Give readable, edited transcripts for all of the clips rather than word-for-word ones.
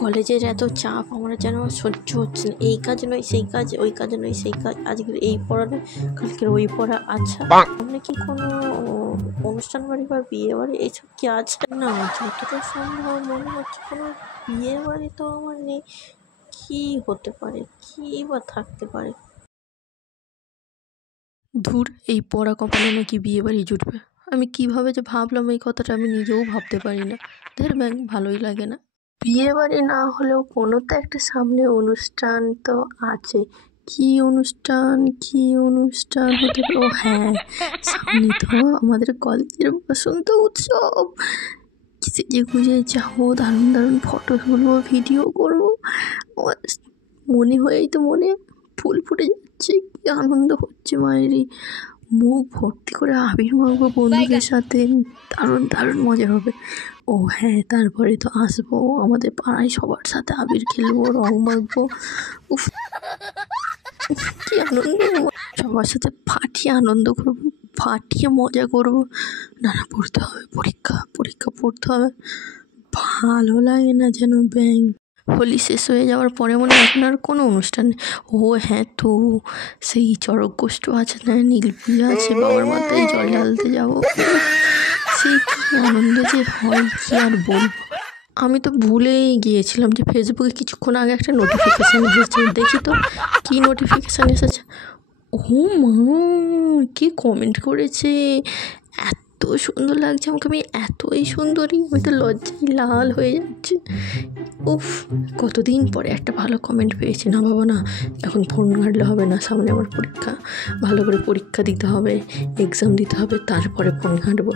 কলেজের এত চাপ আমার যেন সহ্য হচ্ছে না। এই কাজ নয় সেই কাজ, ওই কাজ নয় সেই কাজ, আজকের এই পড়া নয় কালকের ওই পড়া। আচ্ছা সামনে কি কোনো অনুষ্ঠান বাড়ি বা বিয়ে বাড়ি এইসব কি আছে? না, যতটা সম্ভব মনে হচ্ছে কোনো বিয়ে বাড়ি তো আমার নেই। কি হতে পারে, কি বা থাকতে পারে? ধুর, এই পড়া কপালে নাকি বিয়ে বাড়ি জুটবে। আমি কিভাবে যে ভাবলাম এই কথাটা আমি নিজেও ভাবতে পারি না। ধের ব্যাং, ভালোই লাগে না। বিয়ে বাড়ি না হলেও কোনো তো একটা সামনে অনুষ্ঠান তো আছে। কি অনুষ্ঠান, কি অনুষ্ঠান হতে পারে? ও হ্যাঁ, সামনে তো আমাদের কলেজের বসন্ত উৎসব। সেজে গুজে যাবো, দারুণ দারুণ ফটো তুলবো, ভিডিও করবো। আমার মনে হয়েই তো মনে ফুল ফুটে যাচ্ছে, কি আনন্দ হচ্ছে মায়েরই। মুখ ভর্তি করে আবির মাখবো বন্ধুদের সাথে, দারুণ দারুণ মজা হবে। ও হ্যাঁ, তারপরে তো আসবো আমাদের পাড়ায় সবার সাথে আবির খেলবো, রং মাখবো। উফ, কি আনন্দ! সবার সাথে ফাটিয়ে আনন্দ করবো, ফাটিয়ে মজা করবো। না না, পড়তে হবে, পরীক্ষা পরীক্ষা পড়তে হবে। ভালো লাগে না যেন ব্যাং। হোলি শেষ হয়ে যাওয়ার পরে মনে হয় এখন আর কোনো অনুষ্ঠান নেই। ও হ্যাঁ, তো সেই চড়ক গোষ্ঠ আছে না, নীল পূজা আছে, বাবার মাথায় জল ঢালতে যাবো। সেই কি আনন্দ যে হয়, কি আর বলবো। আমি তো ভুলেই গিয়েছিলাম যে ফেসবুকে কিছুক্ষণ আগে একটা নোটিফিকেশান এসেছে। দেখি তো কি নোটিফিকেশান এসেছে। ও মা, কি কমেন্ট করেছে! এত সুন্দর লাগছে আমাকে, আমি এতই সুন্দরী, আমি তো লজ্জায় লাল হয়ে যাচ্ছে। উফ, কতদিন পরে একটা ভালো কমেন্ট পেয়েছি। না বাবা না, এখন ফোন ঘাঁটলে হবে না, সামনে আমার পরীক্ষা, ভালো করে পরীক্ষা দিতে হবে, এক্সাম দিতে হবে, তারপরে ফোন ঘাঁটবো।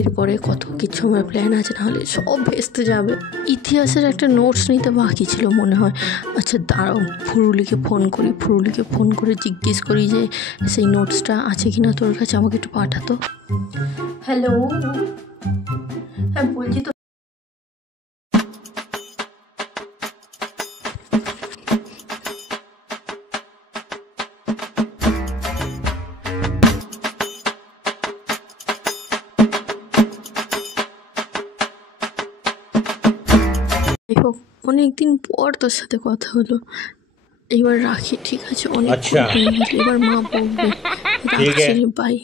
এরপরে কত কিছু আমার প্ল্যান আছে, নাহলে সব ভেস্তে যাবে। ইতিহাসের একটা নোটস নিতে বাকি ছিল মনে হয়। আচ্ছা দাঁড়াও, ফুরুলিকে ফোন করে জিজ্ঞেস করি যে সেই নোটসটা আছে কি না তোর কাছে, আমাকে একটু পাঠাতো। হ্যালো, হ্যাঁ বলছি তো। যাই হোক, অনেকদিন পর তোর সাথে কথা হলো। এবার রাখি, ঠিক আছে? অনেক এবার মা বলবে। রাখছি রে, বাই।